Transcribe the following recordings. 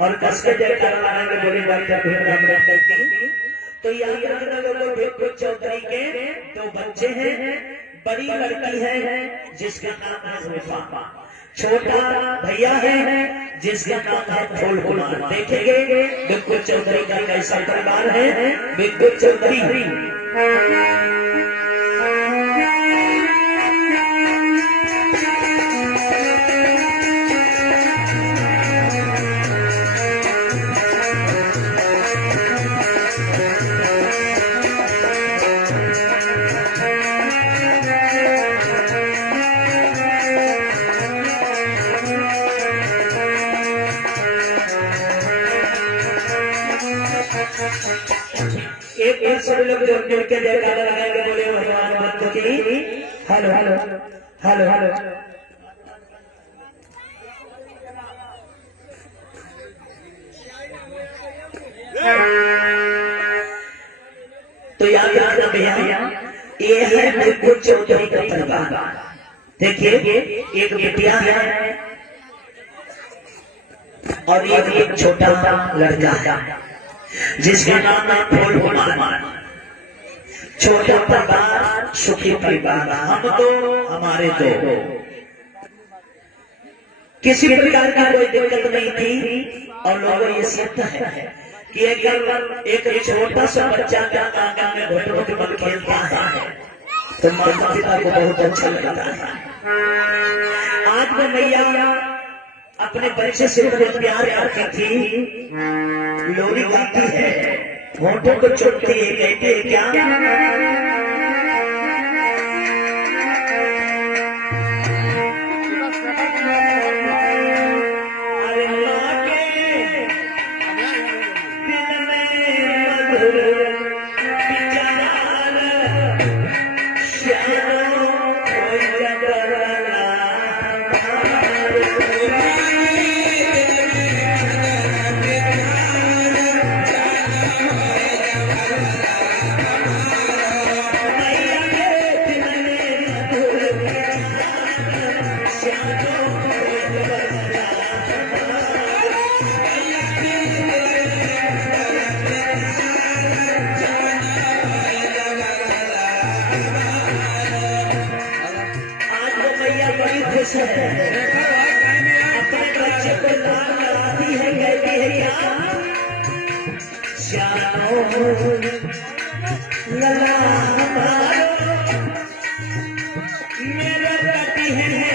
और कसके जयकार लगाएंगे बोले डॉक्टर भीमराव अम्बेडकर की। तो याद रखना लोगों, ठाकुर चौधरी के दो बच्चे हैं, बड़ी लड़की है जिसका नाम है रूपा, छोटा भैया है जिसका नाम है फूल कुमार। देखेंगे ठाकुर चौधरी का कैसा परिवार है। ठाकुर चौधरी एक सब लोग जोड़ के जयकार लगाएंगे बोले भगवान भक्त की। Hello hello hello hello. तो याद रखना भैया, ये है ठाकुर चौधरी का परिवार। देखिए एक बेटिया है और एक छोटा लड़का है जिसका नाम है फूल कुमार। छोटा परिवार सुखी परिवार। हम तो हमारे तो किसी प्रकार की कोई दिक्कत नहीं थी। और लोगों ये सीखता है कि एक छोटा सा बच्चा क्या आंगन में घुट घुट खेलता है तो माता पिता को बहुत अच्छा लगता है। आज वो मैया अपने बच्चे से बहुत प्यार करती थी, लोरी गाती है, होठों को चुपती है, कहते हैं क्या अरे माँ के दिल में मधुर विचार श्याम कोई जगला अपने बच्चे को लाल लगाती है, कहती है क्या श्यामो लला हमारो मेरे पति है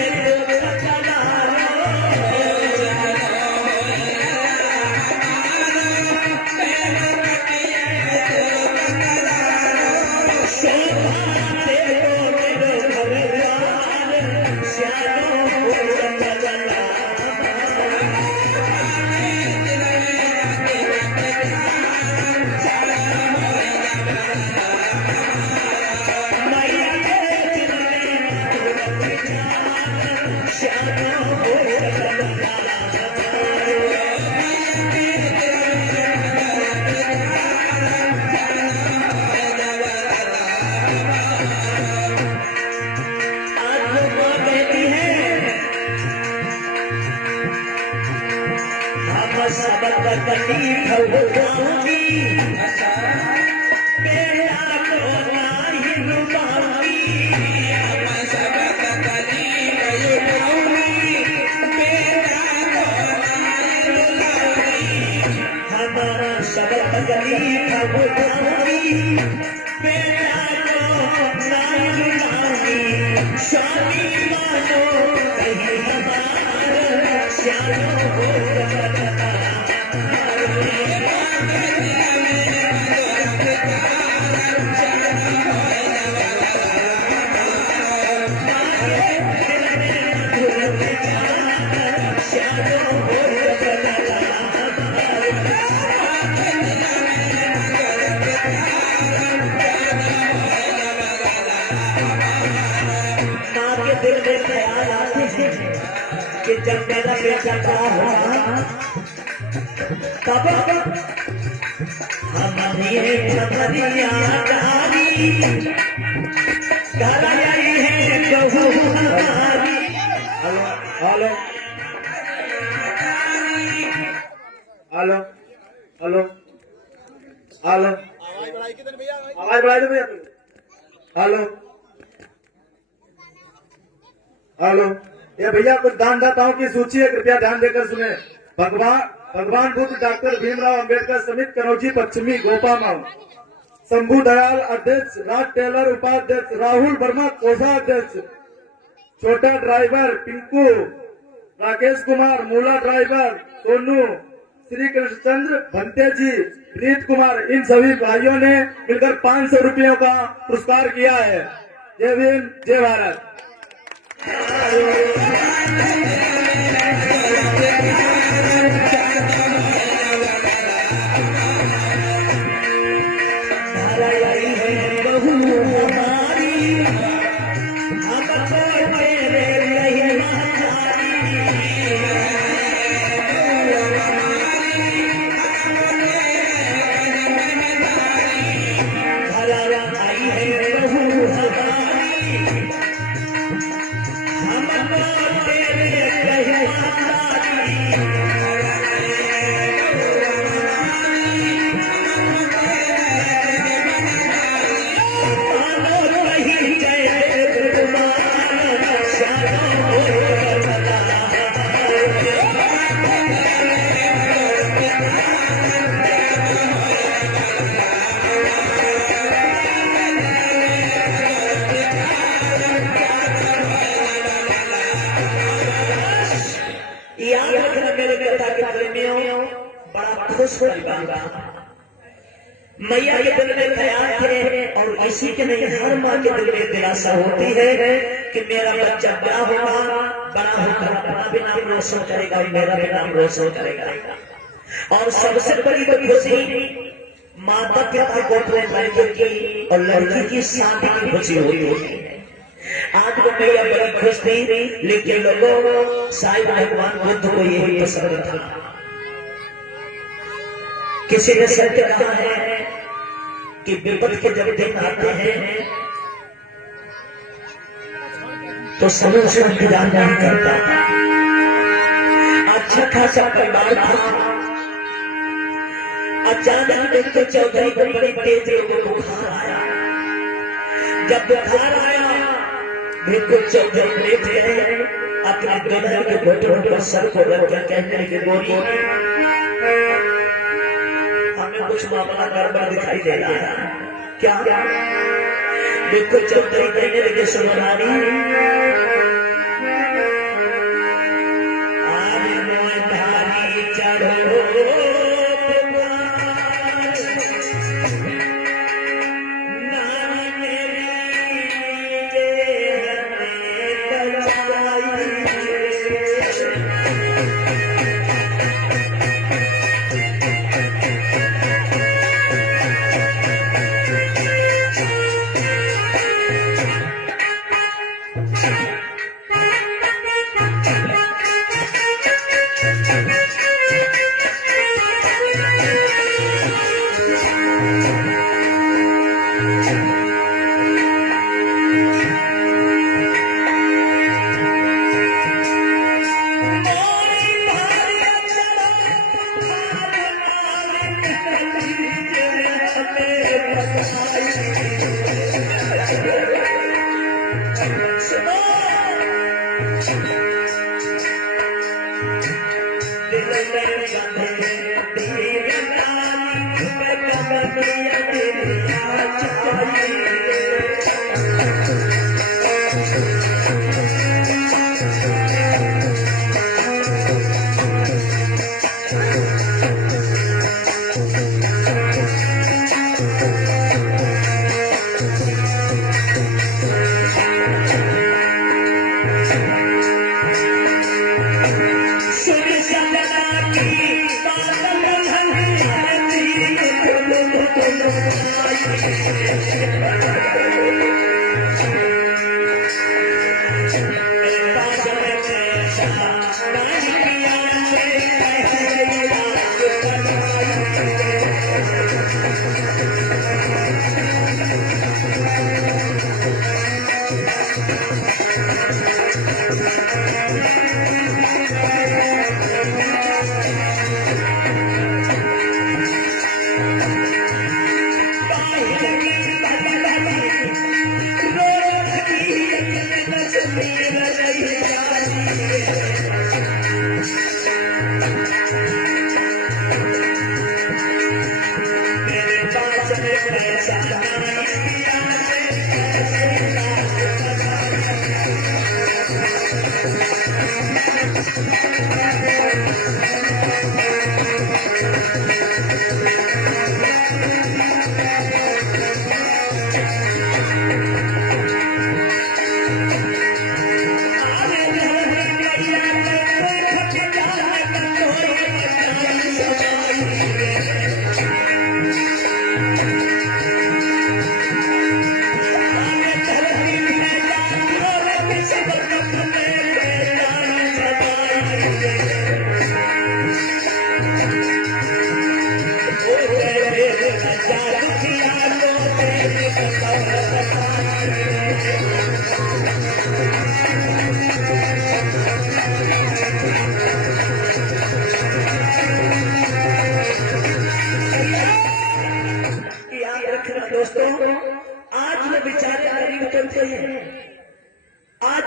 कि जब मेरा बेटा बड़ा होगा तब हमारी खबरिया जारी घर आई है कहू हमारी। हेलो हेलो हेलो हेलो, आवाज बढ़ाई दो भैया। हेलो हेलो, ये भैया कुछ दानदाताओं की सूची है, कृपया ध्यान देकर सुने। भगवान बुद्ध, डॉक्टर भीमराव अंबेडकर समित कनौजी पश्चिमी गोपामा, शंभू दयाल अध्यक्ष, राज टेलर उपाध्यक्ष, राहुल वर्मा कोषाध्यक्ष, छोटा ड्राइवर पिंकू, राकेश कुमार मूला ड्राइवर, सोनू, श्री कृष्णचंद्र भंते जी, प्रीत कुमार, इन सभी भाइयों ने मिलकर 500 रुपयों का पुरस्कार किया है। जय भीम, जय भारत। याद रखना मेरे कथा के प्रेमियों, बड़ा खुश परिवार, मैया के दिल में ख्याल थे और इसी के नहीं हर माँ के दिल में दिलासा होती है कि मेरा बच्चा बड़ा होगा, बड़ा होकर अपना भी नाम रोशन करेगा और मेरा भी नाम रोशन करेगा। और सबसे बड़ी तो खुशी माता पिता को अपने लड़के की और लड़की की शादी की खुशी होती है। आज वो मैया बड़ी खुश थी, लेकिन लोगों साईं भगवान बुद्ध को यही पसंद था। किसी ने सत्य कहा है कि विपद के जब दिन आते हैं तो समय उसका इंतजार नहीं करता। अच्छा खासा परिवार था, अचानक भिक्खु चौधरी को बड़ी तेज बुखार आया। जब बुखार आया भिक्खु चौधरी लेट गए, अपने दुल्हन के घुटनों पर सर को रख कर कहने लगे, गोरी हमें कुछ मामला गड़बड़ दिखाई दे रहा है। क्या? भिक्खु चौधरी कहने लगे, सुनो रानी, आज मोय धारी चढ़ो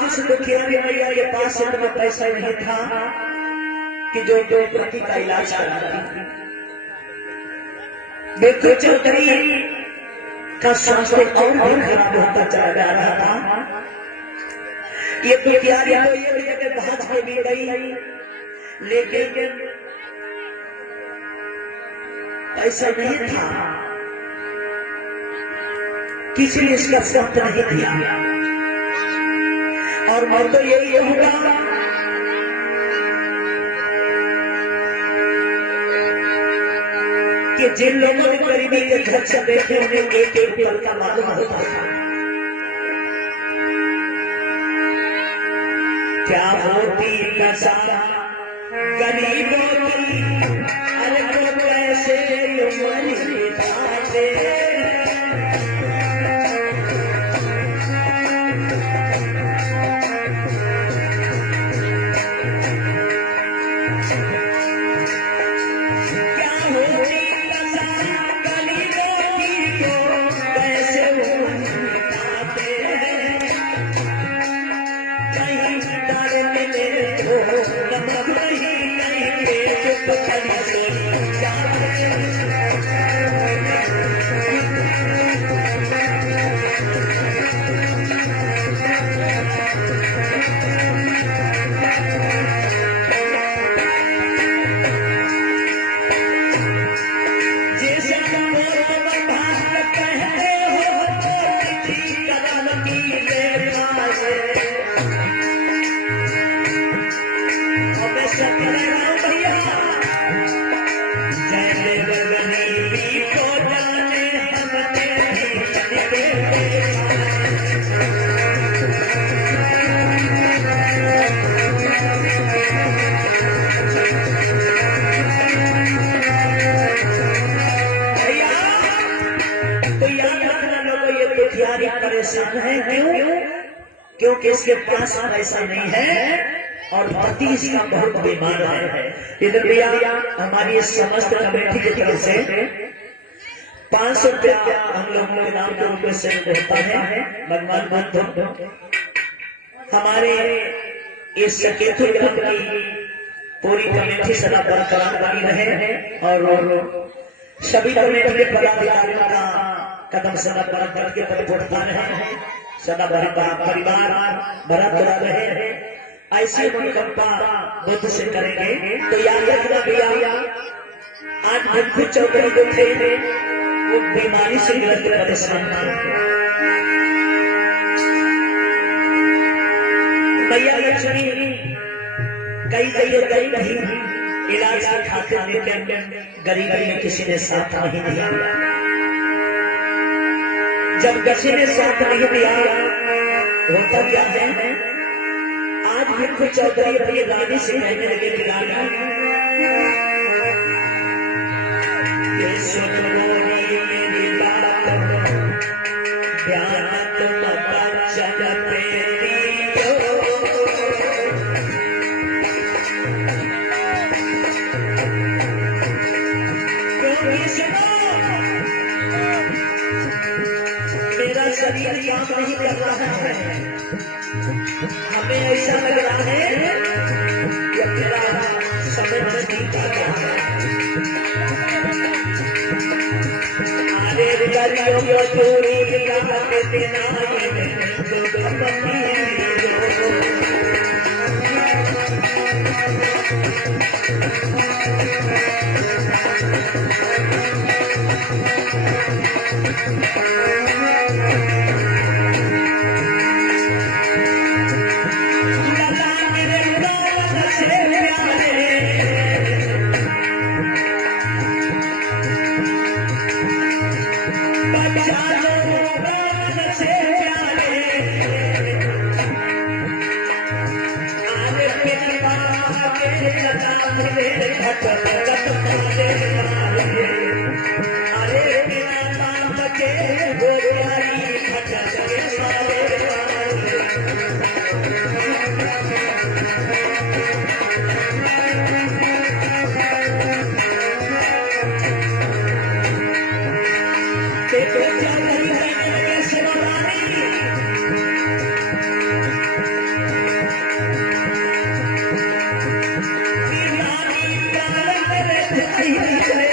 आज उस दुखियारी मैया के पास इतना पैसा नहीं था कि जो दो पति का इलाज कराती। बिल्कुल चौधरी का स्वास्थ्य और भी खराब होता चला जा रहा था। ये दुखियारी तो ये जगह भाज में भी गई, लेकिन पैसा नहीं था, किसी ने इसका साथ नहीं दिया। और मैं तो यही कहूंगा कि जिन लोगों ने गरीबी के घर से देखे उन्हें एक एक पल का मालूम होता था। क्या होती दशा गरीबों की, अरे वो कैसे मरी बातें। परेशान है क्यों? क्योंकि इसके पास पैसा नहीं है और पति इसका बहुत बीमार है। इधर भैया हमारी समस्त कमेटी की तरफ से 500 रुपया हम लोगों के नाम के रूप में से होता है। भगवान बुद्ध हमारे इस सकेतु ग्राम की पूरी कमेटी सदा बरकरार बनी रहे और सभी कमेटी के पदाधिकारियों का कदम सदा बरकरार के पद उठा रहे हैं, सदा परिवार भरा भरा रहे। ऐसी मनोकामना बुद्ध से करेंगे। तो याद रखना भैया, आज भिक्षु चौधरी जो थे वो बीमारी से ग्रस्त परेशान थे। भैया लक्ष्मी कई भी इलाज के खातिर लेकिन गरीबी में किसी ने साथ नहीं दिया। जब किसी ने साथ नहीं दिया होता क्या है, आज भिक्षु चौधरी अपनी रानी से कहने लगे कि रानी मेरी बात ध्यान मत चलते शरीर काम नहीं कर रहा है। हमें ऐसा लग रहा है कि मेरा समय नजदीक आ गया है। अरे गलियों को चोरी के देना नहीं है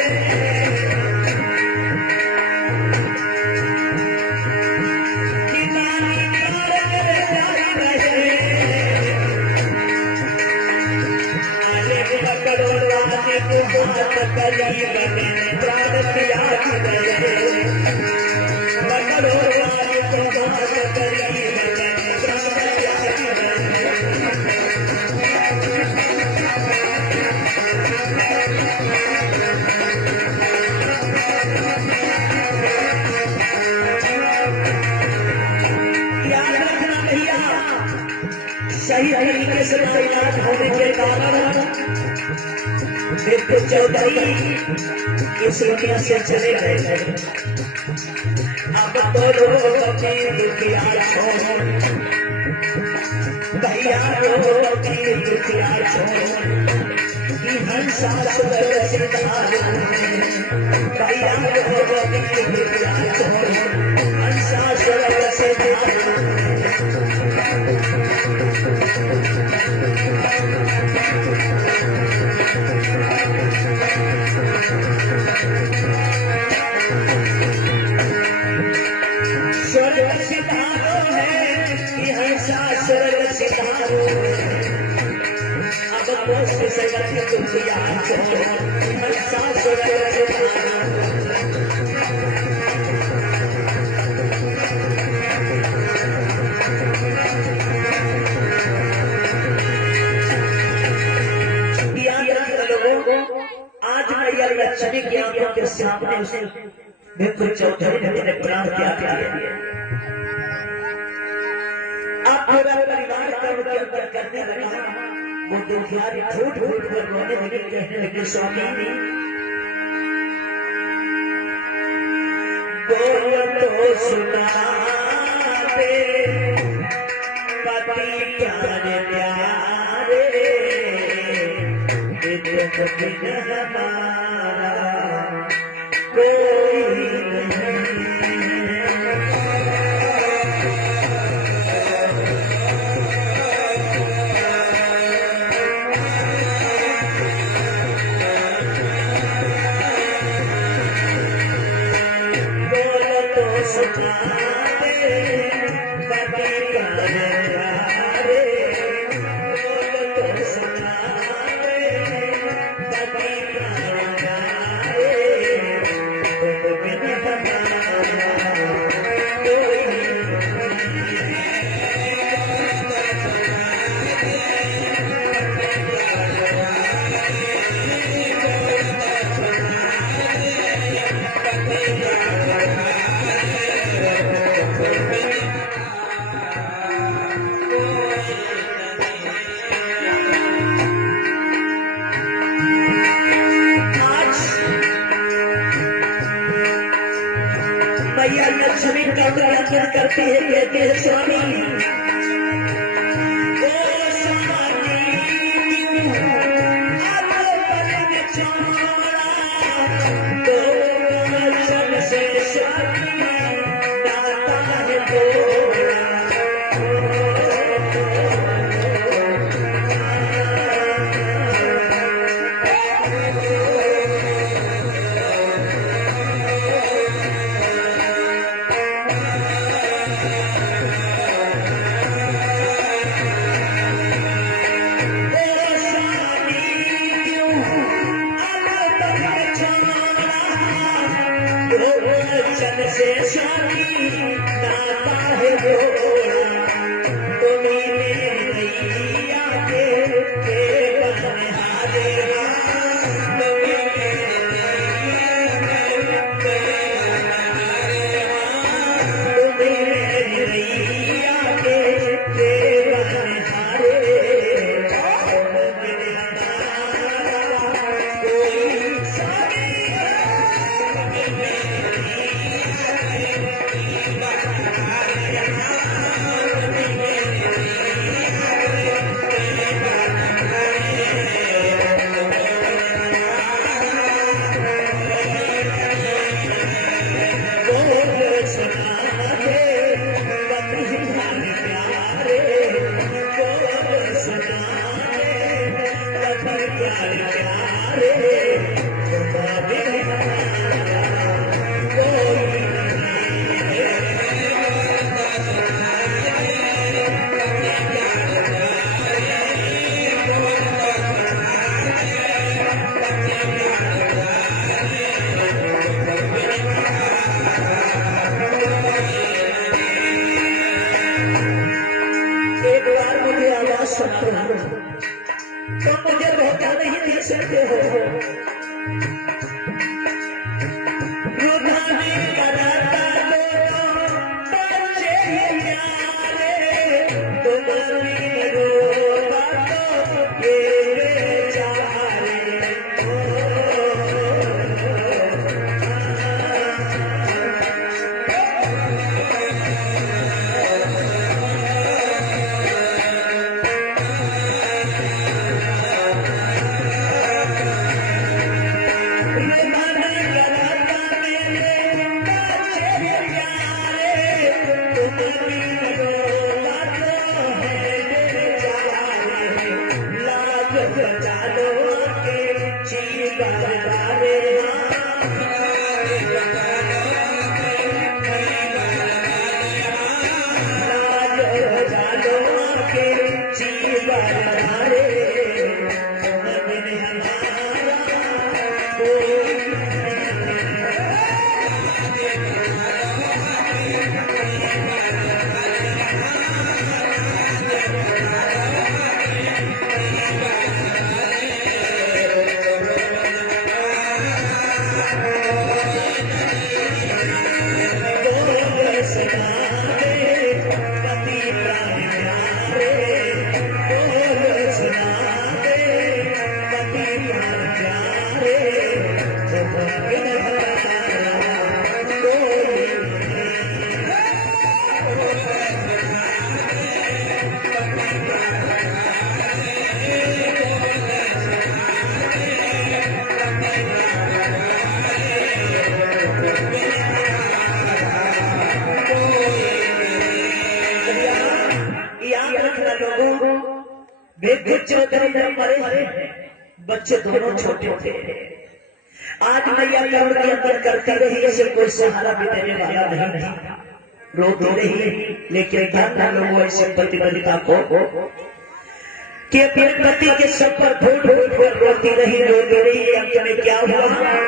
कि नानी प्यार करे जाई रहे आले पकड़ो राजे को हाथ करीब में प्राण त्याग रहे पकड़ो राजे को हाथ करीब में प्राण त्याग रहे याद रखना भैया सही तरीके से इलाज होने के कारण बिल्कुल चौधरी इस दुनिया से चले गए अब तो लोगों की दुखिया छोड़ो भैया लोगों की दुखिया छोड़ो कि हंसा सुंदर सितारों भैया लोगों की दुखिया छोड़ो हंसा सुंदर सितारों स्वर्ग सितारों है कि हंसा स्वर्ग सितारों अब दोस्त से बच्चे दुनिया छोड़ो हंसा स्वर्ग सितारों आज मैया लक्ष्मी की आंखों के सामने उसे बिल्कुल चौधरी ने अपने प्राण त्याग दिए आप पूरा परिवार कर्म के अंदर करने लगा वो दुखियारी फूट फूट कर रोने लगे कहने लगे स्वामी बोल तो सुना दे पति प्यारे प्यारे कभी हमारा कोई बोल तो सुना दे पति प्यारे प्यारे बोल तो सुना मैया लक्ष्मी का याचना करती है कहते हैं स्वामी ओ स्वामी आप बन चौड़ा तो वचन से स्वामी दाता है वचन से स्वामी दाता है तुम्हें नैया के बनहारे तुम्हें नैया के बनहारे कोई रुधाने कराता दो बच्चे प्यारे, तुम भी रोगा तो ये बेचारे। बच्चे दोनों छोटे थे। आज मैया करोड़ के अंदर करती रही है, कोई सहारा भी देने वाला नहीं था। रोती रही, लेकिन क्या लोगों ऐसे प्रतिबद्धता को कि अपने पति के सब पर फूट फूट कर रोती रही, रोती रही। अंत में क्या हुआ?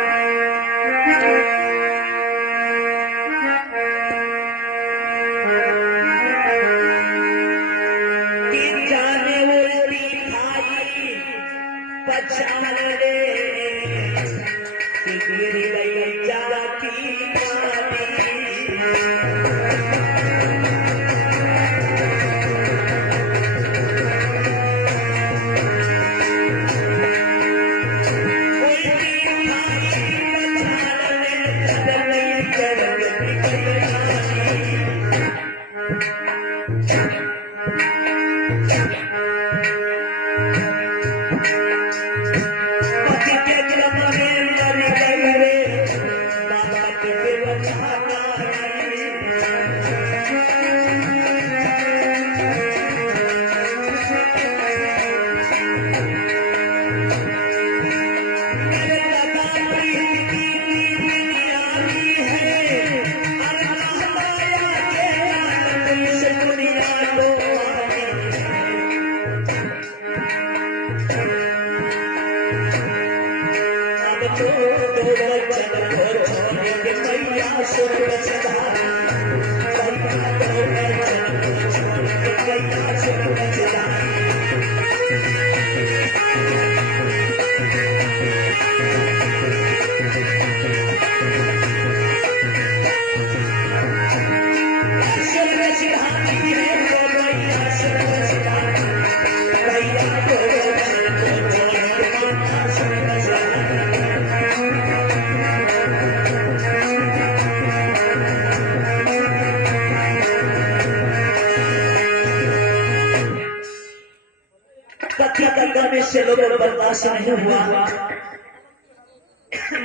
से लोगों को बर्दाश्त नहीं हुआ।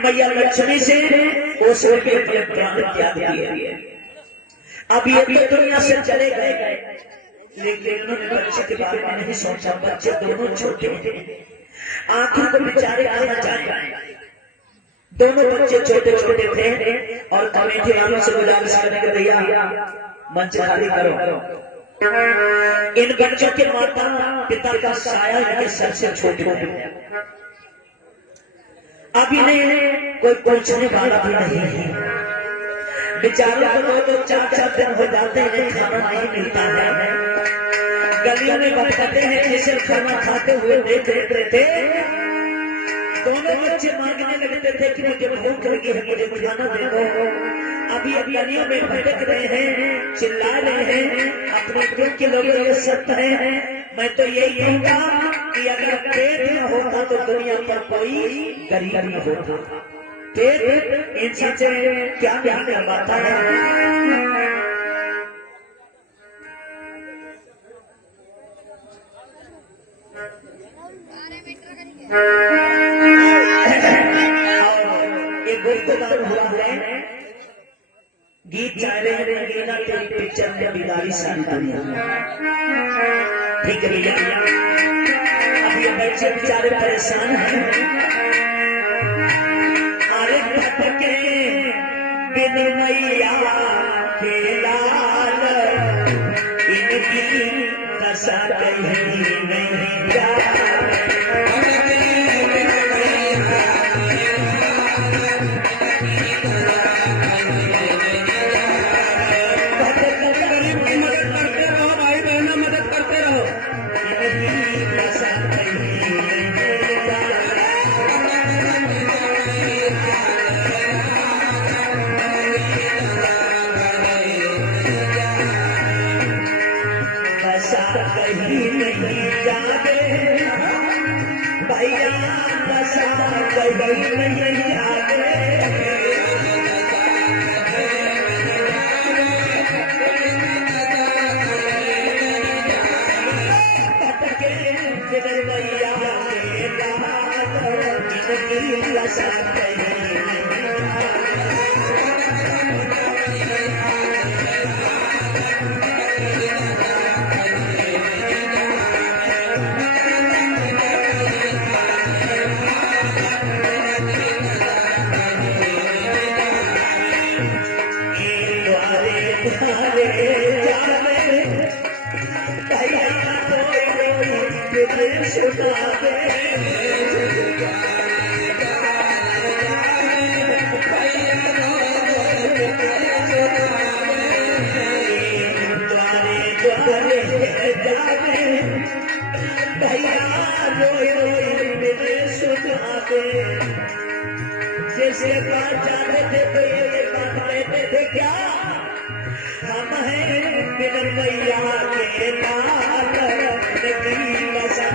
मैया लक्ष्मी से उस के अपने प्राण त्याग दिए। अब ये तो दुनिया से चले गए, लेकिन उन्होंने बच्चे के बारे में नहीं सोचा। बच्चे दोनों छोटे थे, आखिर को बेचारे कहाँ जाए। दोनों बच्चे छोटे छोटे थे और कमेटी वालों से गुजारिश करने के भैया मंच खाली करो। इन बच्चों के माता पिता का साया इनके सर से छोटे होते हैं। अब इन्हें कोई पूछने वाला भी नहीं है। बेचारों को तो 4-4 दिन हो जाते हैं, खाना नहीं मिलता है। गलियों में भटकते हैं, जैसे खाना खाते हुए देख रहे थे। दोनों बच्चे मांगने लगते थे कि मुझे भूख लगी है, मुझे खाना दे दो। अभी गलियों में भटक रहे हैं, चिल्ला रहे हैं, अपने दिल के लोगों ये सत्य है। मैं तो यही कहूँगा कि अगर पेट न होता तो दुनिया पर कोई गरीब नहीं होता। पेट इन चीजें क्या क्या करवाता है। ये गुप्तदान हुआ है, गीत चाह रहे हैं रंगीला तेरी पिक्चर में बिदारी सारी दुनिया। ठीक है भैया, अब ये बच्चे बेचारे परेशान हैं। अरे भटके बिन मैया के लाल, इनकी दशा कहीं नहीं जा। कहीं नहीं जागे भैया, नशा कहीं नहीं जागे। भटके बिन मैया के लाल, इनकी नशा कहीं नहीं जैसे बात जाते थे तो ये बात कहते थे क्या, हम हैं बिन मैया के लाल, इनकी नशा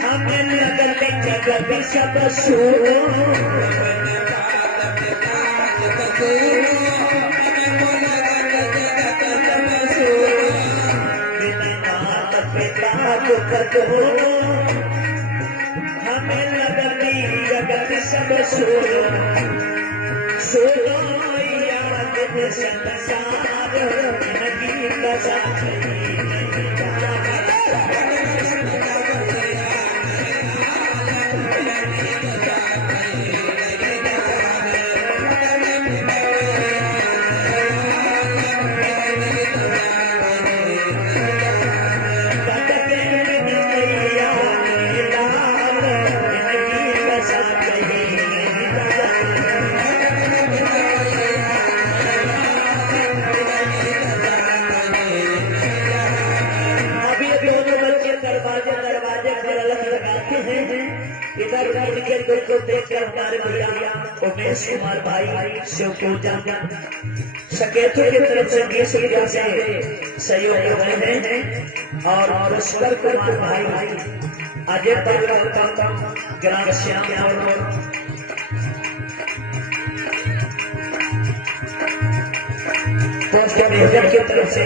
हमें लगल जगत सब सुनो, हमें लगल जगत सब सुनो, सुनो याद संसार नदी दशा इधर उनके दुख को देखकर हमारे भैया उमेश कुमार भाई शिव को जान सकेतु की तरफ से 20 रुपया से सहयोग कर रहे हैं और पुष्कर कुमार भाई अजय तक ग्राम श्याम पोस्ट मैनेजर की तरफ से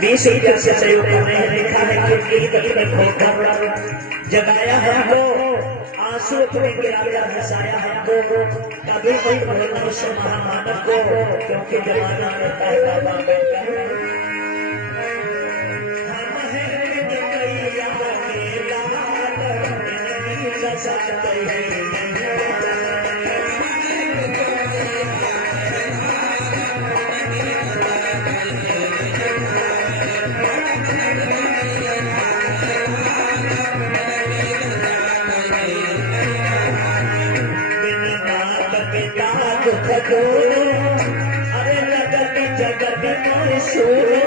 20 रुपया से सहयोग कर रहे हैं। लिखा है कि कभी होकर जगाया है हमको, आंसू अपने गिराकर हंसाया है हमको, कभी कोई बोलना उस महामानव को, क्योंकि जमाना रहता है बाबा बेटा हम हैं गैया के लाल नहीं रसते हैं। अरे लगती जगत में सुरो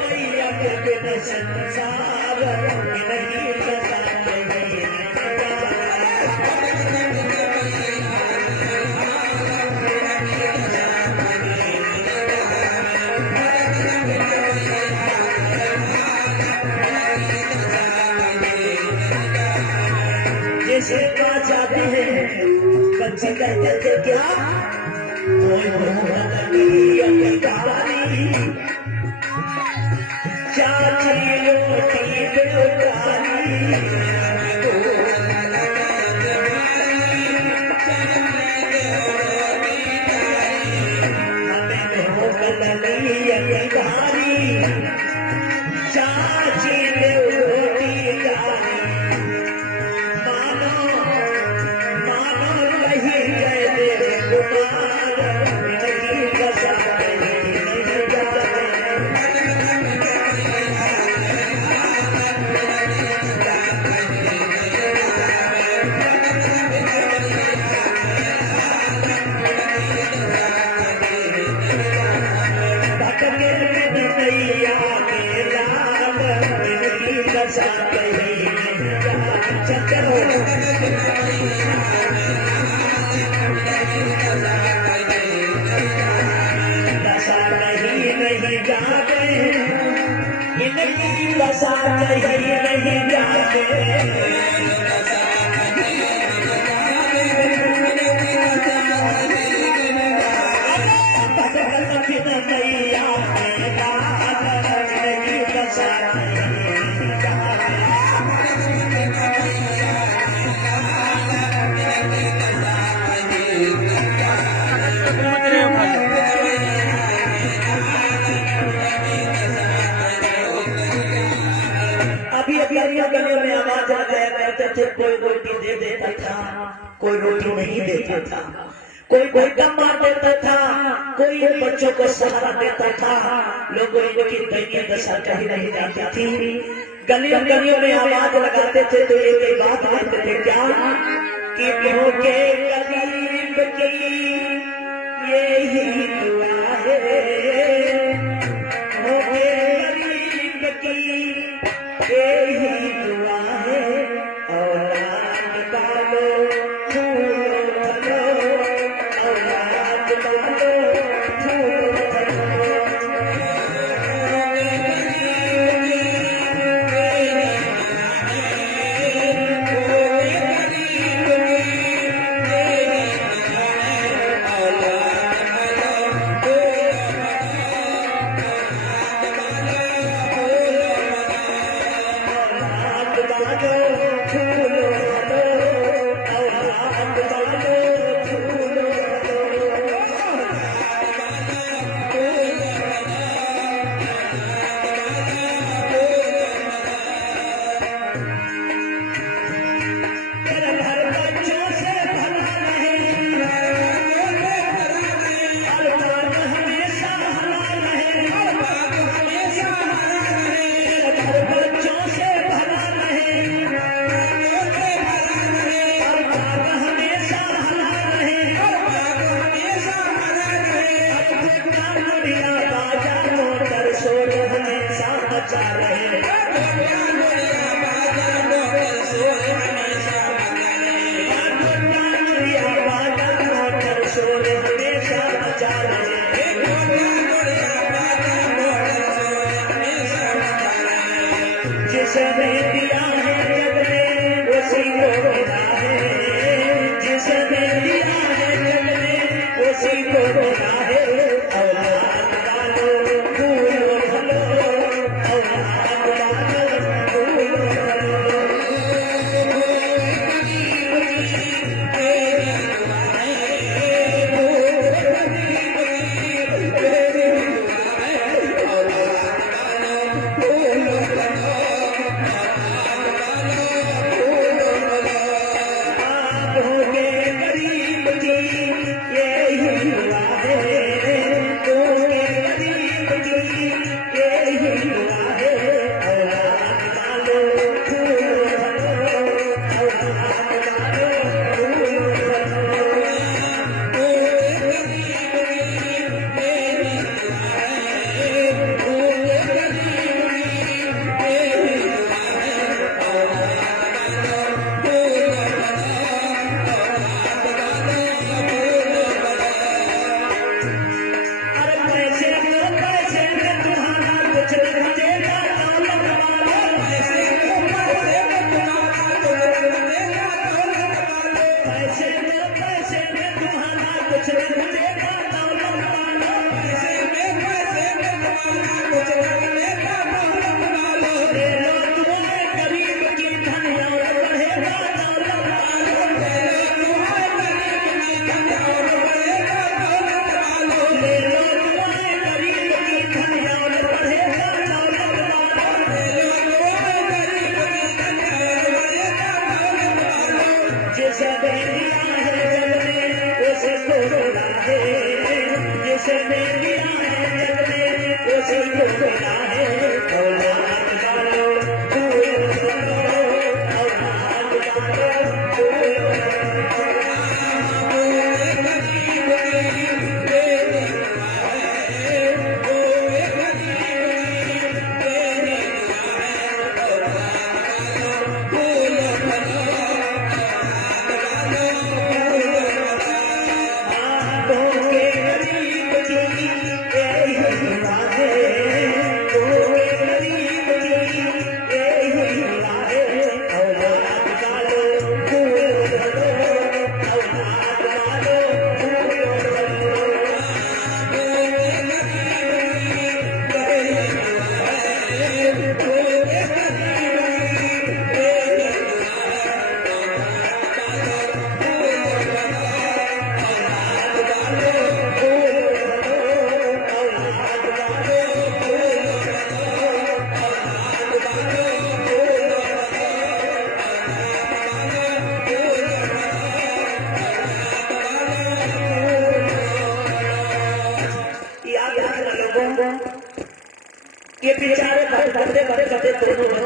मैया के बिन संसार नहीं बताते जैसे क्या चाहते हैं बच्चे कहते थे क्या चाची रोटी चाची गलियों में आवाज आ जाया करते थे, कोई रोटी दे देता था, कोई रोटी नहीं देता था, कोई गोइठा मार देता था, कोई बच्चों को सहारा देता था। लोगों की दयनीय दशा कहीं नहीं जाती थी। गलियों गलियों में आवाज लगाते थे तो एक बात कहते थे क्या कि के गरीब की यही दुआ है, गरीब की यही दुआ है, औलाद डालो फूल फलो, औलाद डालो फूल फलो।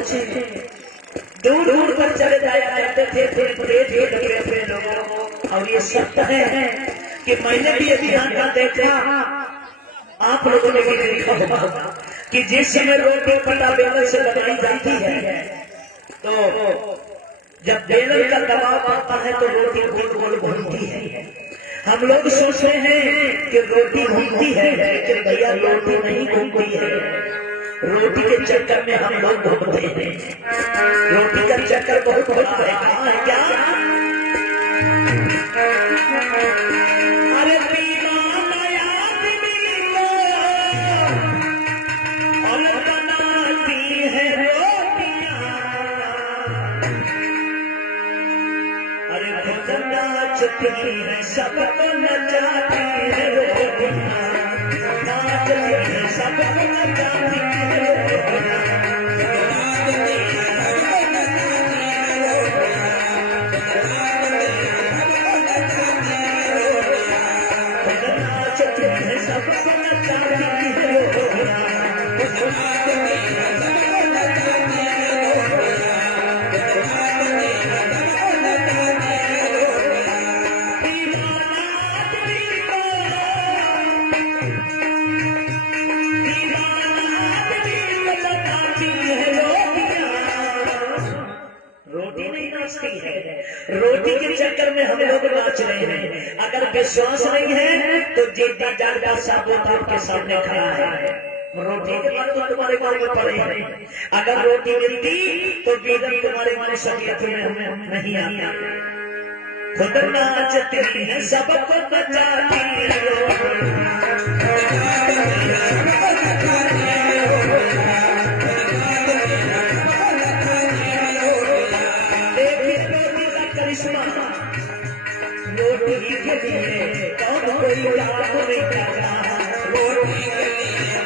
बच्चे दूर दूर तक चले जाया करते थे, फिर अपने लोगों। और ये सत्य है कि मैंने भी ये ध्यान का देखा, आप लोगों ने भी देखा होगा कि जिस समय रोटी पटा बेलन से लगाई जाती है, तो जब बेलन का दबाव पड़ता है तो रोटी गोल गोल घूमती है। हम लोग सोचते हैं कि रोटी घूमती है, लेकिन भैया रोटी नहीं घूमती है। रोटी के चक्कर में हम लोग घूमते हैं। रोटी का चक्कर बहुत बड़ा है। कहाँ है क्या? अरे दीवाना आदमी को और बनाती है रोटियां। अरे भजन नाचती है, सबको नचाती है रोटियां। नाचती है, सबको नचाती है रोटियां। रोटी के चक्कर में हम लोग नाच रहे हैं। अगर विश्वास नहीं है तो जीता जागता साबुत आपके सामने खड़ा है। रोटी के बाद तो तुम्हारे गाँव में पड़े हैं। अगर रोटी मिलती तो बीदन तुम्हारे मन सके में हमें नहीं आता। खुद नाचती है, सबको बचाती है। रोटी के लिए कौन कोई काम नहीं करता। रोटी के लिए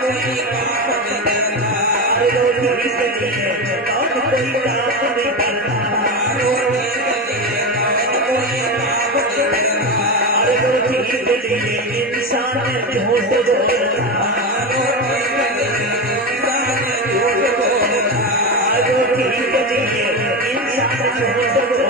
कोई काम नहीं करता। रोटी के लिए कौन कोई काम नहीं करता। रोटी के लिए कोई काम नहीं करता। अरे रोटी के लिए इंसान झूठ बोलता। रोटी के लिए इंसान झूठ बोलता। रोटी के लिए इंसान झूठ बोलता।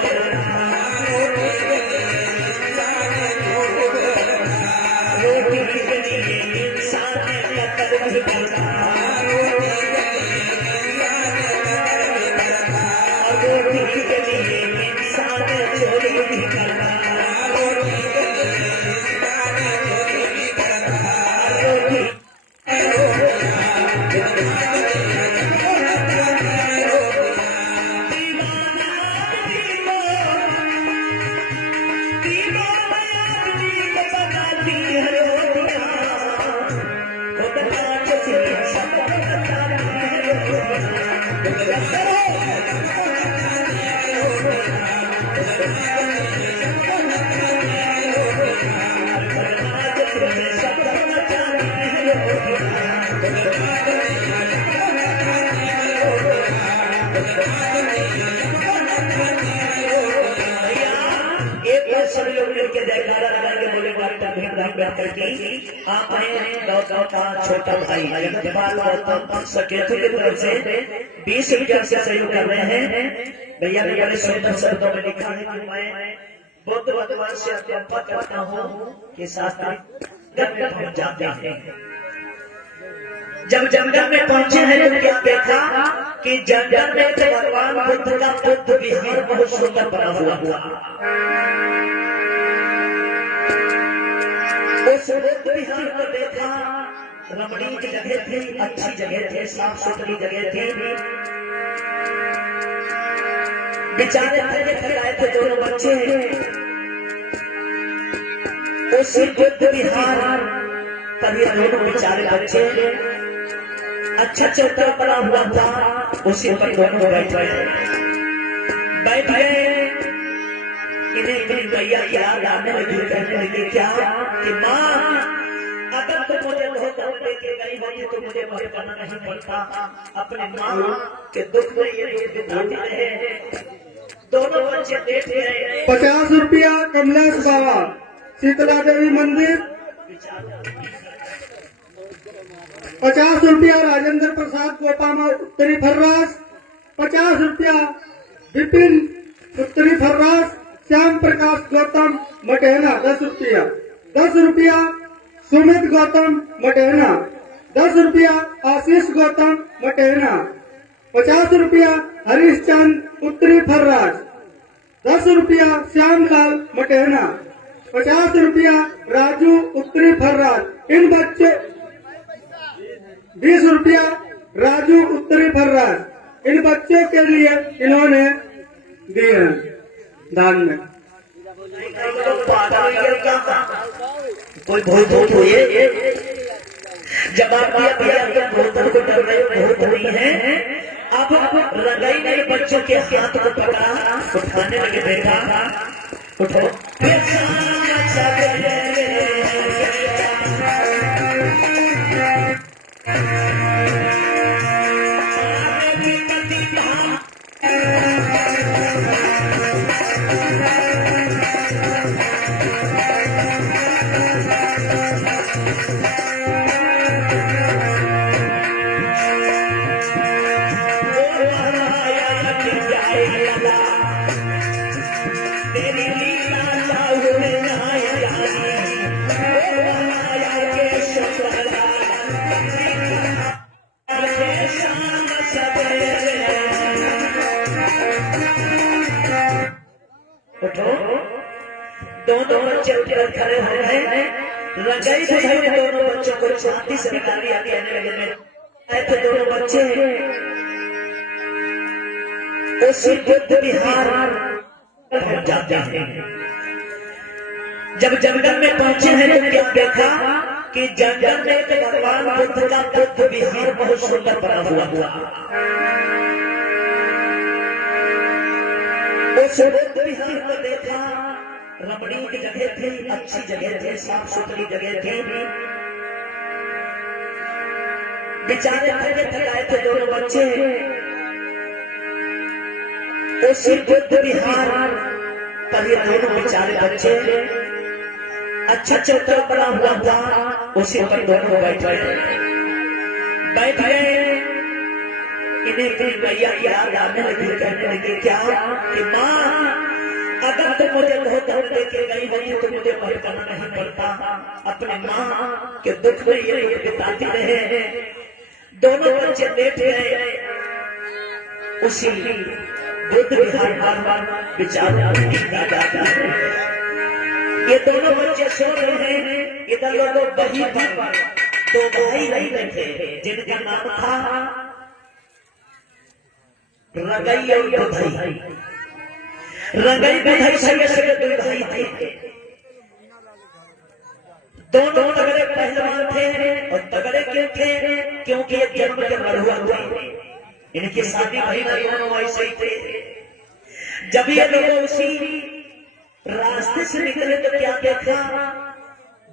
सब लोग मिलकर जयकारा लगाएंगे, बोले डॉक्टर भीमराव अम्बेडकर की। आप आए हैं गाँव का छोटा भाई जगपाल गौतम सकेतु की तरफ से 20 रुपया से सहयोग कर रहे हैं। भैया ने बड़े सुंदर शब्दों में लिखा है कि मैं बुद्ध भगवान से अध्ययन करता हूँ कि शास्त्री जंगल में पहुंच जाते हैं। जब जंगल में पहुंचे हैं तो क्या देखा कि जंगल में तो भगवान बुद्ध का बुद्ध विहार बहुत सुंदर बना हुआ हुआ। उस बुद्ध विहार को देखा, रमणीय जगह थी, अच्छी जगह थी, साफ सुथरी जगह थी। बेचारे थके आए थे दोनों बच्चे। उस बुद्ध विहार पर ये दोनों बेचारे बच्चे अच्छा चौथा बना हुआ था, उसी पर दोनों बैठ गए। इन्हें अपनी मैया की याद आने लगी, कहने लगी क्या कि माँ अगर तुम मुझे धोखा देके गई होती तो मुझे भय करना नहीं पड़ता। अपने माँ के दुख में ये दुख दिखाते रहे। दोनों बच्चे देख रहे। 50 रुपया कमलेश बाबा, शीतला देवी मंदिर। 50 रुपया राजेंद्र प्रसाद गोपामा उत्तरी फर्रास। 50 रुपया विपिन उत्तरी फर्रास श्याम प्रकाश गौतम मटेना 10 रुपया। 10 रुपया सुमित गौतम मटेना। 10 रुपया आशीष गौतम मटेना। 50 रुपया हरीशचंद उत्तरी फर्रास। 10 रुपया श्यामलाल मटेना। 50 रुपया राजू उत्तरी फर्रास। इन बच्चे 20 रुपया राजू उत्तरी फर्रास। इन बच्चों के लिए इन्होंने दिए हैं दान में। कोई भूत हुए जवाब दिया भैया तुम भूतन को डर रहे हो, भूत नहीं है। अब रगाई ने बच्चों के हाथ को पकड़ा, उठाने लगे, बेटा उठो। दोनों बच्चे उठकर खड़े हो गए। रजाई बुझाई ने दोनों बच्चों को शांति से निकाल दिया। कहने लगे तो दोनों बच्चे उसी बुद्ध विहार पहुंच जाते हैं। जब जंगल में पहुंचे हैं तो क्या देखा कि जंगल में एक भगवान बुद्ध का बुद्ध विहार बहुत सुंदर बना हुआ था। उस बुद्ध विहार को देखा, रमणीय की जगह थी, अच्छी जगह थी, साफ सुथरी जगह थी। बेचारे थके थकाए थे दोनों बच्चे। उसी बुद्ध विहार पर ये दोनों बेचारे बच्चे अच्छा चौथा बना हुआ था, उसी पर दोनों बैठ गए। इन्हें फिर मैया याद आने लगी, कहने लगी क्या कि माँ अगर तुम मुझे बहुत दर्द देके गई होती तो मुझे भटकना नहीं पड़ता। अपने माँ के दुख में ये मुझे बिताती रहे। दोनों बच्चे लेट गए उसी बुद्ध विहार बार विचार जाता है। ये दोनों बच्चे सो रहे हैं, इधर लोग वही पर तो भाई नहीं बैठे जिनका नाम था रगई और बुधाई। रगई बुधाई सगे सगे दो भाई थे। दोनों तगड़े पहलवान थे। और तगड़े क्यों थे? क्योंकि एक जन्म के मरहुआ थे। इनकी शादी भाई दोनों ऐसे ही थे। जब ये लोग उसी रास्ते से निकले तो क्या देखा,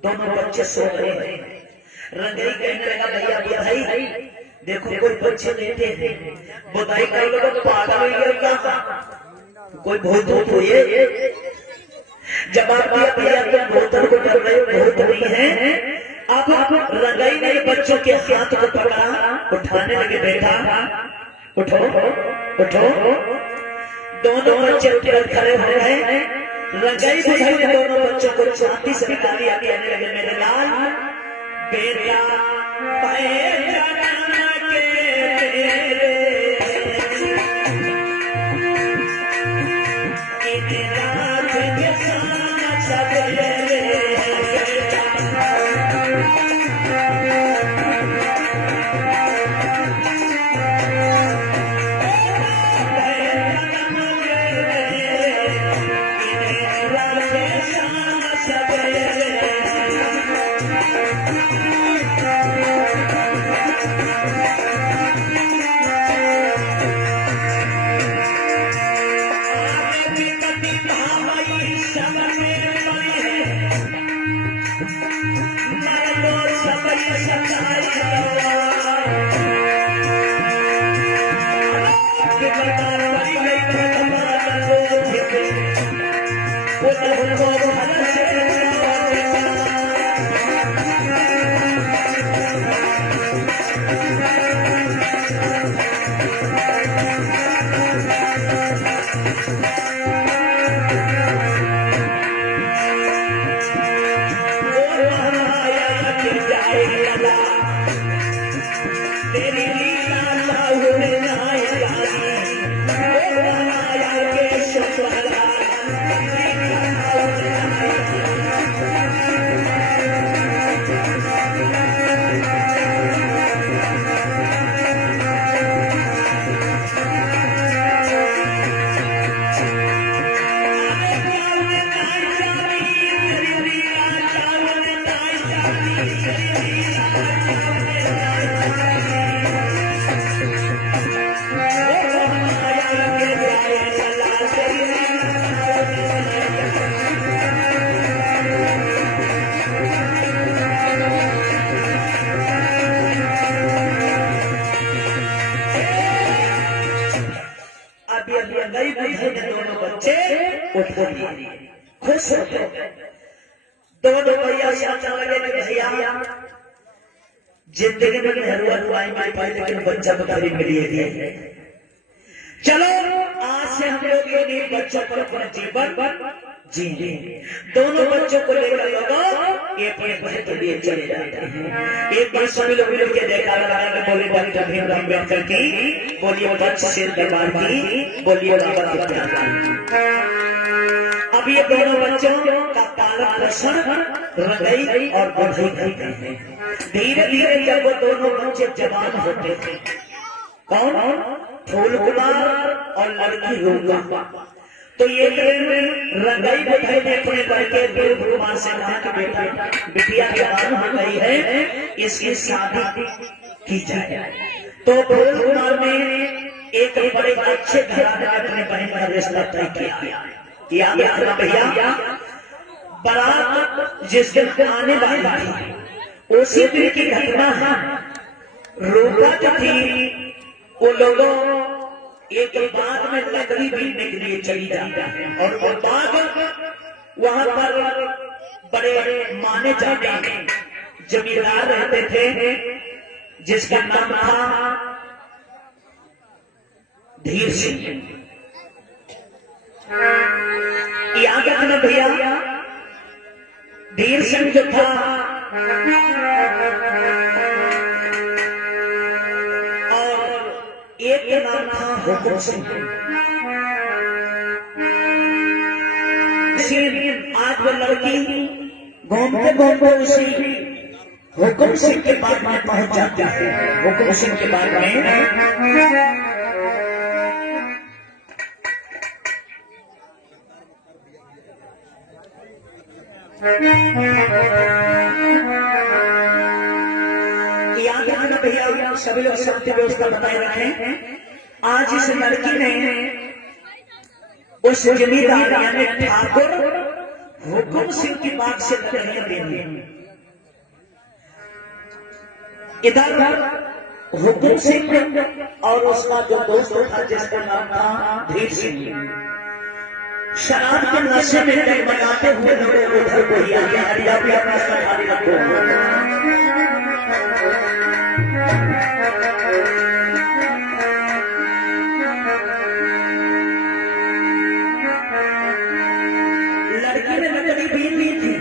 दोनों बच्चे सो रहे हैं। रंगई कहने लगा भैया बुधाई देखो कोई बच्चे लेते हैं। बुधाई का लोग पागल हो गया, कोई भूत हुए। जवाब दिया भैया तुम भूतन को डर रहे हो, भूत नहीं है। अब रंगई ने बच्चों के हाथ को पकड़ा, उठाने लगे, बेटा उठो उठो। दोनों बच्चे उठकर खड़े हो गए। रंगई बुझाई ने दोनों बच्चों को शांति से निकाल दिया। कहने लगे मेरे लाल बेटा तेरी लीला लाहौर में आएगा के शुक्ला दोनों बच्चे उठ गए, खुश हो गए। दोनों भैया सोचने लगे कि भैया जिंदगी में मेहरुआ दुआई माई पाई लेकिन बच्चा तो करीब मिलिए है। चलो आज से हम लोग ये बच्चों पर अपना जीवन जी दोनों बच्चों को लेकर लोगों एक घर के लिए चले जाते हैं। एक बार सभी लोग मिलकर जयकारा लगाकर बोले डॉक्टर भीमराव अम्बेडकर की, बोलिए पंच शेर दरबार की, बोलिए बाबा की। अब ये दोनों बच्चों का पालन पोषण रंगई और बढ़ई करते हैं। धीरे धीरे जब वो दोनों बच्चे जवान होते थे, कौन? फूल कुमार और लड़की रूपा। तो ये रंगाई बैठाई ने अपने लड़के फूल कुमार से कहा कि बेटा बिटिया जवान हो गई है, इसकी शादी की जाए। तो फूल कुमार ने एक बड़े अच्छे घराने में अपने बहन का रिश्ता तय किया। याद रखना भैया, बारात जिस दिन आने वाली थी उसी दिन की घटना है। रूपा जो थी वो लोगों एक बाग में लकड़ी बीनने के लिए चली जाती है और वो बाग वहां पर बड़े माने जाने जमींदार रहते थे जिसका नाम था धीर सिंह। याद रखना भैया, धीर सिंह जो था एक के नाम था हुकुम सिंह। आज वो लड़की घूमते घूमते उसी हुकुम सिंह के बाग में पहुंच जाती है। हुकुम सिंह के बाग में याद रखना भैया, सभी लोग सत्य व्यवस्था बताए रखें। आज इस लड़की ने उस जमींदार यानी ठाकुर हुकुम सिंह की बात से लकड़ियां दे दी। इधर हुकुम सिंह और उसका जो दोस्त था जिसका नाम था धीर सिंह, शराब के नशे में डगमगाते हुए लोग उधर को ही आ गया। हरिया भी अपना खाली रखो। लड़की ने लकड़ी बीन ली थी,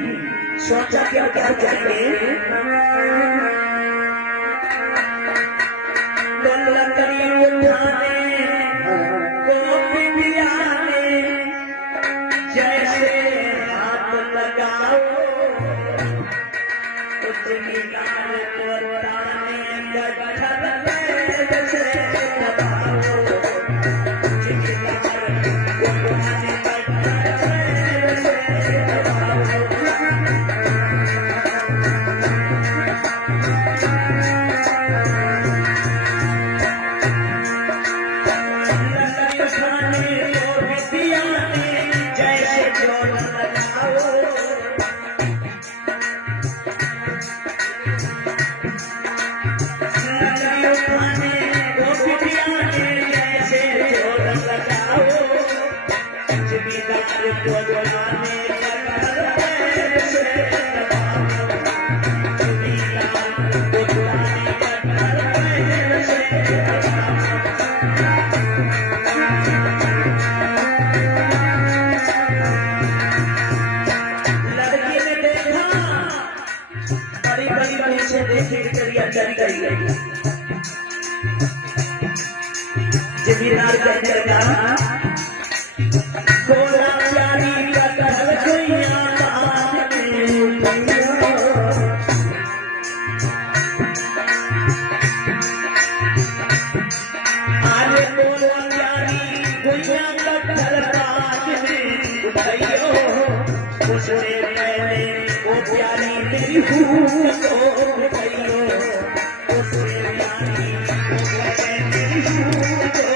सोचा कि अब क्या करेंगे। तो लकड़ी उठाने को पियाने जैसे हाथ लगाओ कुछ निकाल को ताने गठर जैसे बोला प्यारी कटहल गुइया बाग में अरे बोला प्यारी गुइया कटहल बाग में उठाइयो उससे पहले वो प्यारी मेरी हूँ तो उठाइयो उससे प्यारी वो मेरी हूँ तो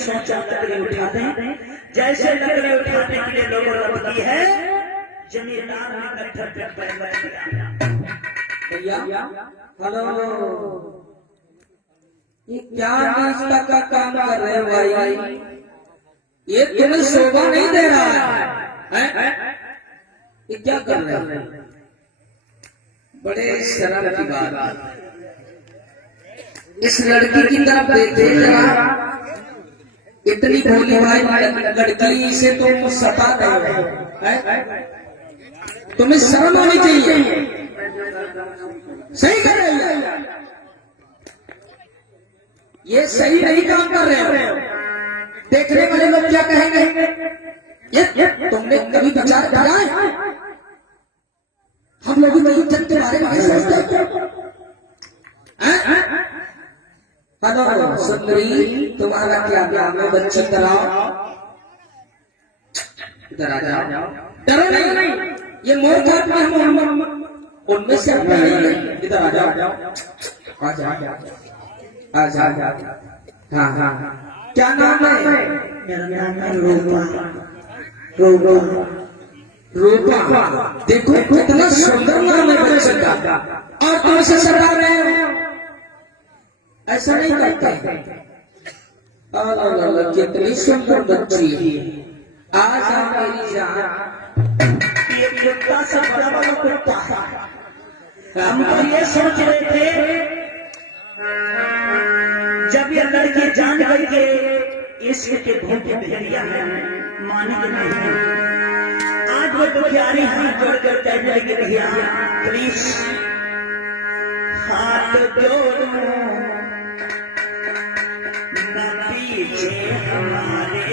सोचा लकड़ी उठाते हैं जैसे लकड़ी उठाने के लिए लोगों ने लगती है जमींदार ने कट्ठर पे पैर भैया हेलो, ये क्या नाश्ता का काम कर रहे हो भाई? ये तुम्हें शोभा नहीं दे रहा है? ये क्या कर रहे हो? बड़े शर्म की बात। इस लड़की की तरफ देखते जरा, इतनी भोली भाई लड़की से तुम सता रहे हो, तुम्हें शर्म आनी चाहिए। सही कर रहे हो, ये सही नहीं काम कर रहे हो। देखने वाले लोग क्या कहेंगे? ये तुमने कभी विचार किया है? हम लोग तो इज्जत के बारे में सोचते हैं। हेलो सुंदरी, तुम्हारा क्या नाम है? बच्ची कराओ, इधर आ जाओ। डरो नहीं, ये मोर घाट में हम उनमें से अपना नहीं। इधर आ जाओ, आ जाओ, आ जाओ। हाँ हाँ, क्या नाम है? मेरा नाम है रूपा। रूपा, देखो कितना सुंदर नाम है बच्चे का, और तुम इसे सता रहे हो? ऐसा नहीं करते। कितनी सुंदर बच्ची है। आज मेरी जान, ये कुत्ता सब बड़ा बड़ा कुत्ता है। हम तो ये सोच रहे थे जब ये लड़की जान गई कि इश्क के भूखे भेड़िया है, मानेंगे नहीं। आज वो दुखियारी हाथ जोड़कर कहने लगी, भैया प्लीज हाथ जोड़ो न पीछे हमारे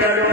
करो।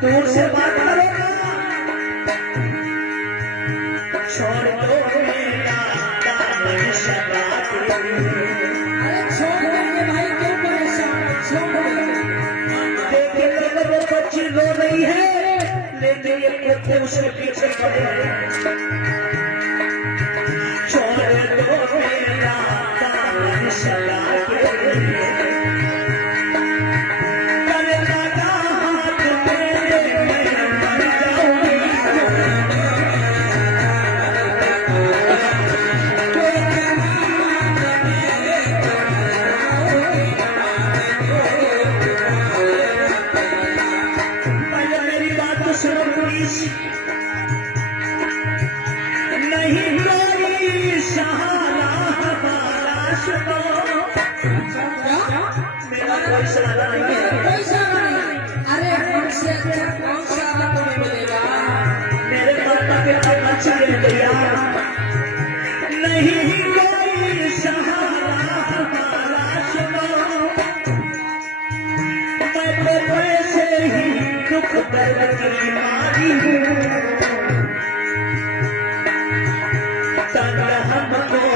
दूर से बात करेगा, छोड़ दो मेरा दामन सदा के। अरे छोड़ देंगे भाई, क्यों परेशान? देखे लोग वो बच्ची रो रही है, लेकिन ये कुत्ते उसके पीछे पड़े हैं। छोड़ दो मेरा दामन सदा के। सच है भैया नहीं कोई सहारा हमारा सुनो मैं तो वैसे ही दुख दर्द की मारी हूँ तब हमको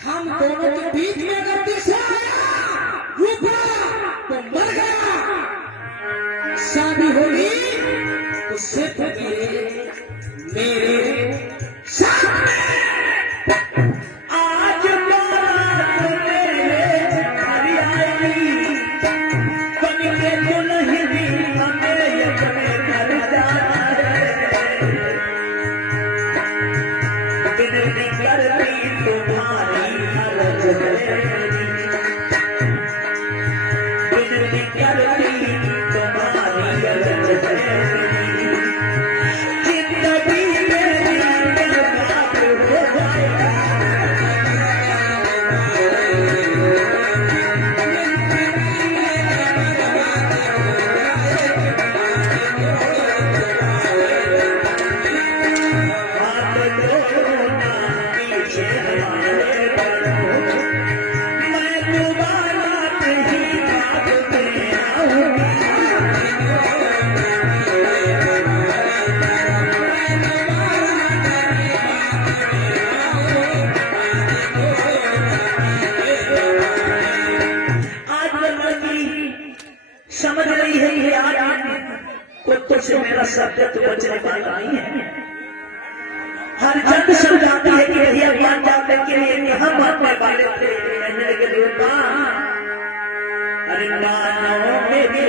हम दोनों के बीच में अगर दिशा आया रूपा तो मर गया शादी होगी तो सिर्फ मेरे सामने आज बारात मेरे घर आएगी बन के दुल्हनी हमें अपने घर जाना है विनती करती तुम्हारी अर्ज है विनती करती तुम्हारी अर्ज है जिंदगी मेरी बर्बाद हो जाएगा समझ रही है ये आज कुत्तों से मेरा सत्य तो बचने वाला नहीं है हर जन समझाती है कि भैया ज्ञान जानने के लिए यहाँ बात में वाले थे कहने लगे लोग अरे मानो मेरी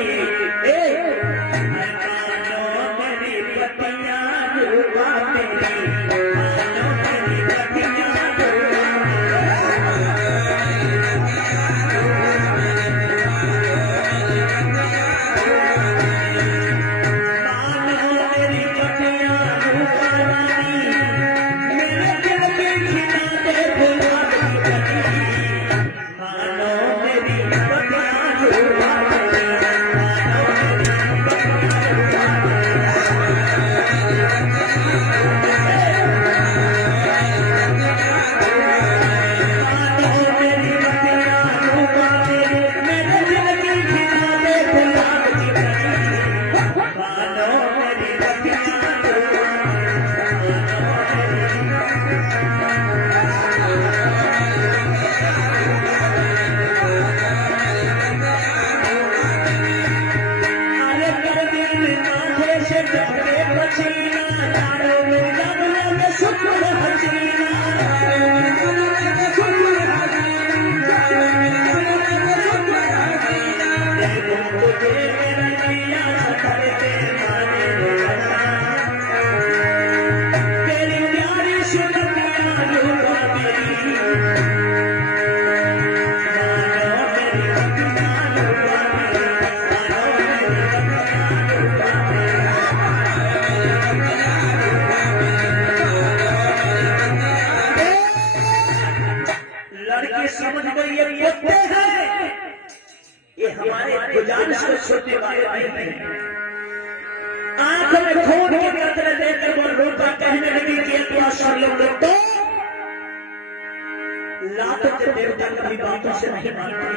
पतियां डूबा मेरी मानो मेरी पतियां डूबा समझ गई ये कुत्ते हैं ये हमारे गुजारिश को छोड़ने वाले नहीं है आंख में खून के कतरे देकर वो रोका कहने लगी कि एक बार सब लोग तो लातों के देवता कभी बातों से नहीं मानते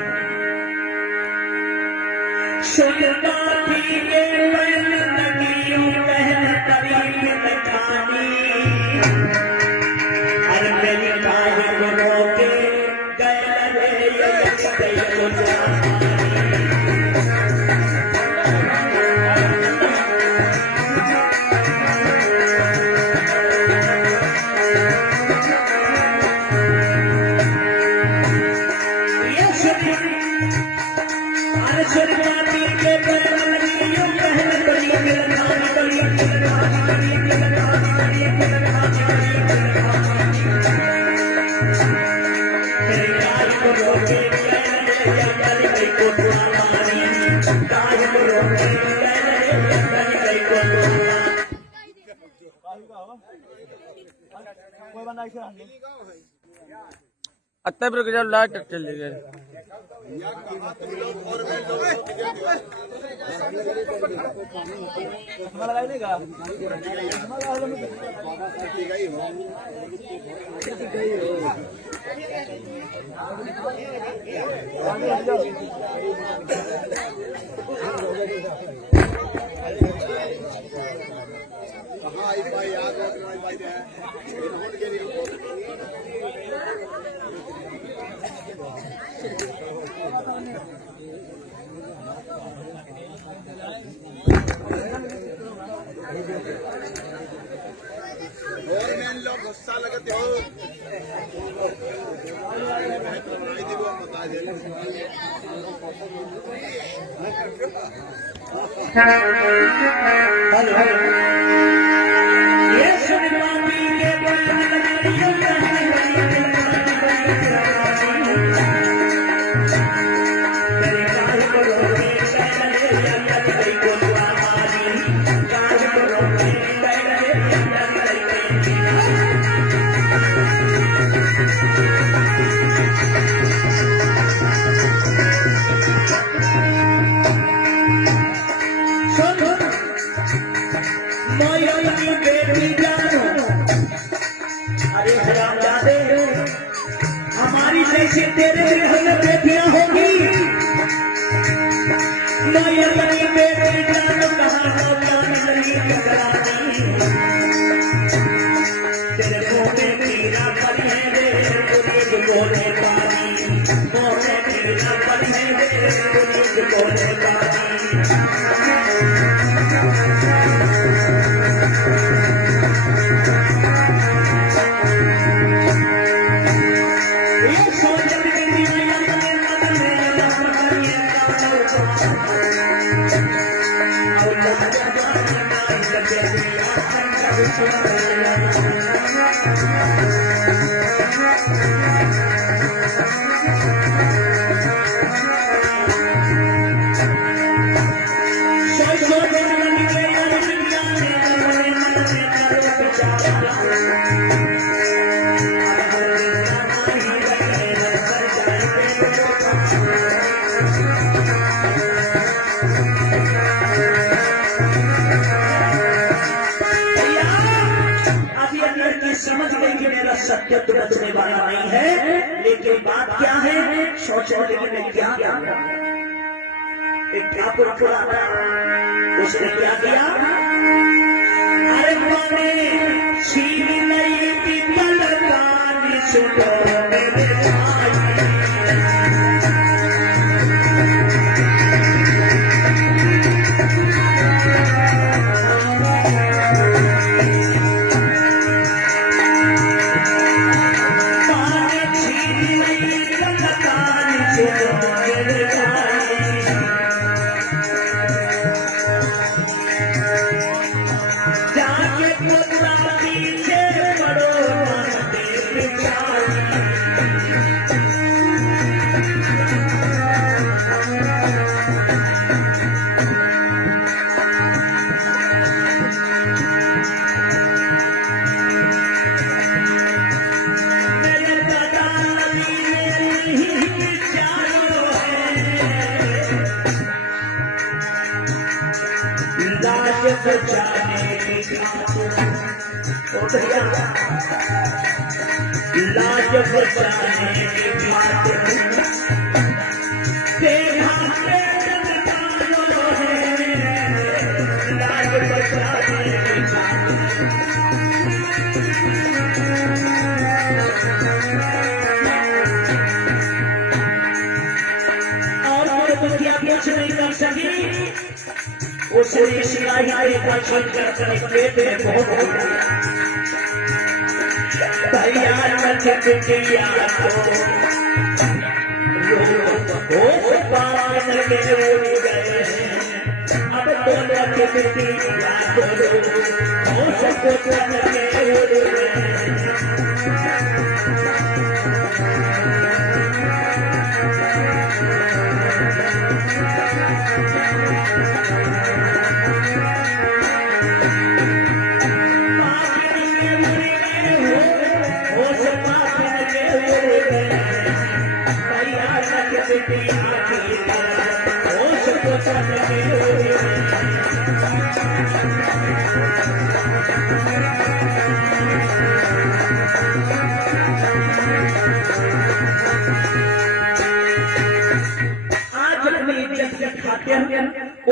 सुनता थी के मैन नगियों कहन करीब में खानी हर मेरी काहे को रोके गए लगे ये को जानी अत्ता पर गया लाइट चल गई लोग गुस्सा लगते हो हमारी जैसे तेरे घर में बेटियां होगी तेरे मुंह में पीला पल है रे पुलिस बोले पानी मुंह में पीला पल है रे पुलिस बोले पानी समझ गई कि मेरा सत्य तो बचने वाला नहीं है, लेकिन बात क्या है सोचने में क्या एक ठाकुर खुला उसने क्या किया अरे मैंने छीन नहीं पीतल कानी सुनो मेरे भाई लाज बचाने की बात तेरा लाज बचाने की बात और मेरे को क्या कुछ नहीं कर सकी उसे सिलाई का छल कर पेट में बहुत तैयार कर किया तो पार के उड़ गए अब दोनों के पिया को सबको करके उड़ गए आज अपनी इज्जत की खातिर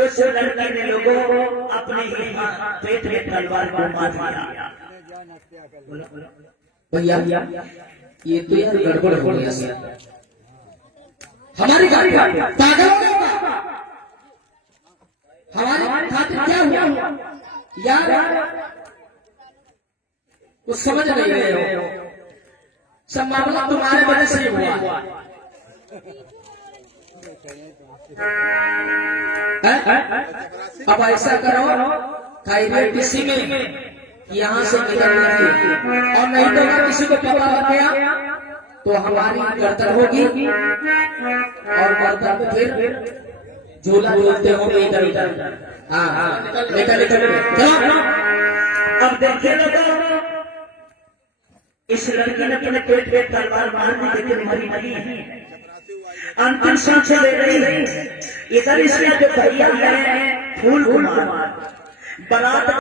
उस लड़की ने लोगों अपने ही पेट में तलवार को मार दिया। भैया ये तो यार गड़बड़ हो गया। हमारी गाड़ी पागल हो गया। हमारी खातिर क्या हुआ यार, कुछ समझ नहीं रहे हो। सब मामला तुम्हारे वजह से हुआ है? अब ऐसा करो थायराइड किसी में यहाँ से निकलने की, और नहीं तो अगर किसी को पता लग गया तो हमारी गर्दन होगी और गर्दन में फिर झूला झूलते होंगे इधर उधर। हाँ निकल चलो। अब देखिए लोगों, इस लड़की ने अपने पेट पे तलवार मार दी लेकिन मरी नहीं, अंतिम सांस ले रही। इधर इसने जो भैया है फूल कुमार बारात